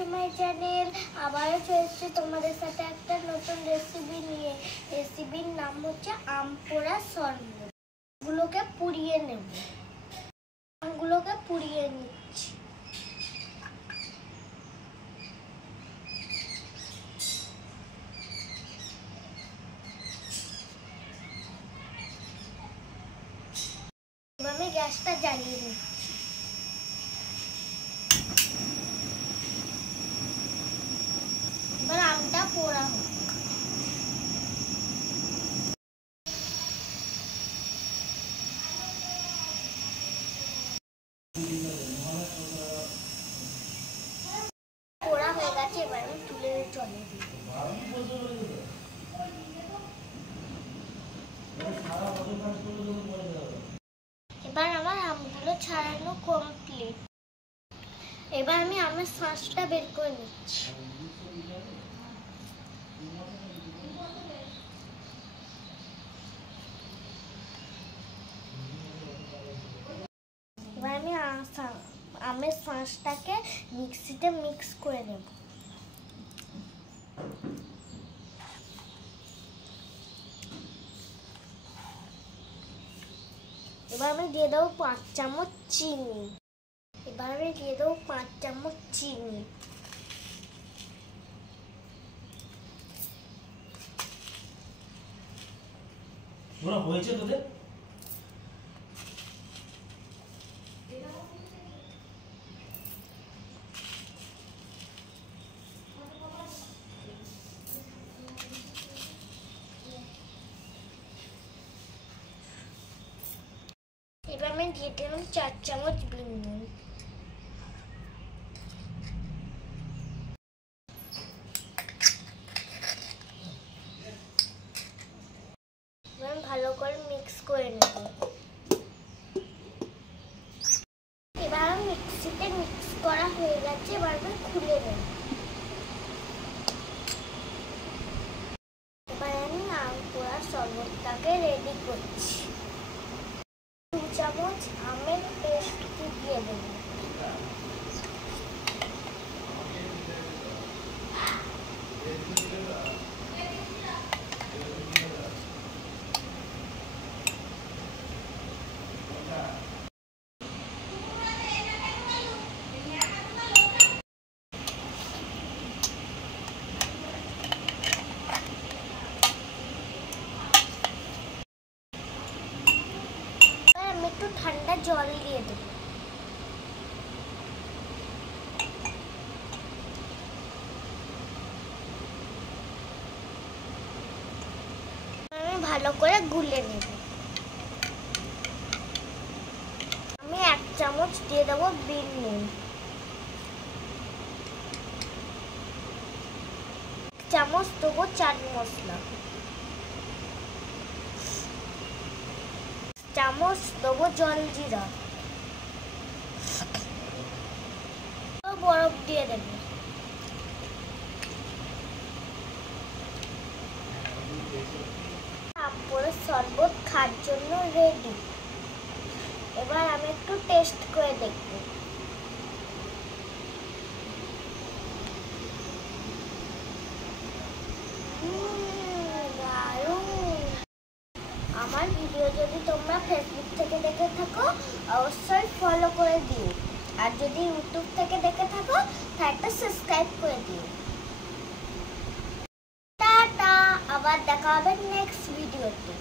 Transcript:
To my channel. আবারও চলেছে তোমাদের সাথে একটা নতুন রেসিপি নিয়ে। রেসিপির নাম হচ্ছে আম পোড়া শরবত। আমগুলোকে পুড়িয়ে নেব। আমগুলোকে পুড়িয়ে নিচ্ছি। আমি গ্যাসটা জ্বালিয়ে নিচ্ছি। এবার আমটা পোড়া হোক। পোড়া হয়ে গেছে, এবার আমি তুলে চলে দিই। এবার আমার আমগুলো ছাড়ানো কমপ্লিট। এবার আমি আমের শাঁসটা বের করে নিচ্ছি। এবার আমি আমের শাঁসটাকে মিক্সিতে মিক্স করে নেব। এবার আমি দিয়ে দেবো 5 চামচ চিনি। এবার আমি দিয়ে দেবো 5 চামচ চিনি। হয়েছে তোদের? এবার আমি দিয়ে দিলাম 4 চামচ বিট নুন। এবার ভালো করে মিক্স করে নেব। এবার মিক্সিতে মিক্স করা হয়ে গেছে, এবার আমি খুলে নেব। এবার আমি আম পোড়া শরবতটাকে রেডি করছি। 2 চামচ আমের পেস্ট দিয়ে দেব। আমি একটু ঠান্ডা জল দিয়ে দেব। আমি ভালো করে গুলে নেব। আমি 1 চামচ দিয়ে দেবো বিট নুন। 1 চামচ দেবো চাট মশলা। 1 চামচ দেবো জলজিরা। বরফ দিয়ে দেব। আম পোড়া শরবত খাওয়ার জন্য রেডি। এবার আমি একটু টেস্ট করে দেখব। আমার ভিডিও যদি তোমরা ফেসবুক থেকে দেখে থাকো অবশ্যই ফলো করে দিও, আর যদি ইউটিউব থেকে দেখে থাকো তাহলে একটা সাবস্ক্রাইব করে দিও। টাটা, আবার দেখা হবে নেক্সট ভিডিওতে।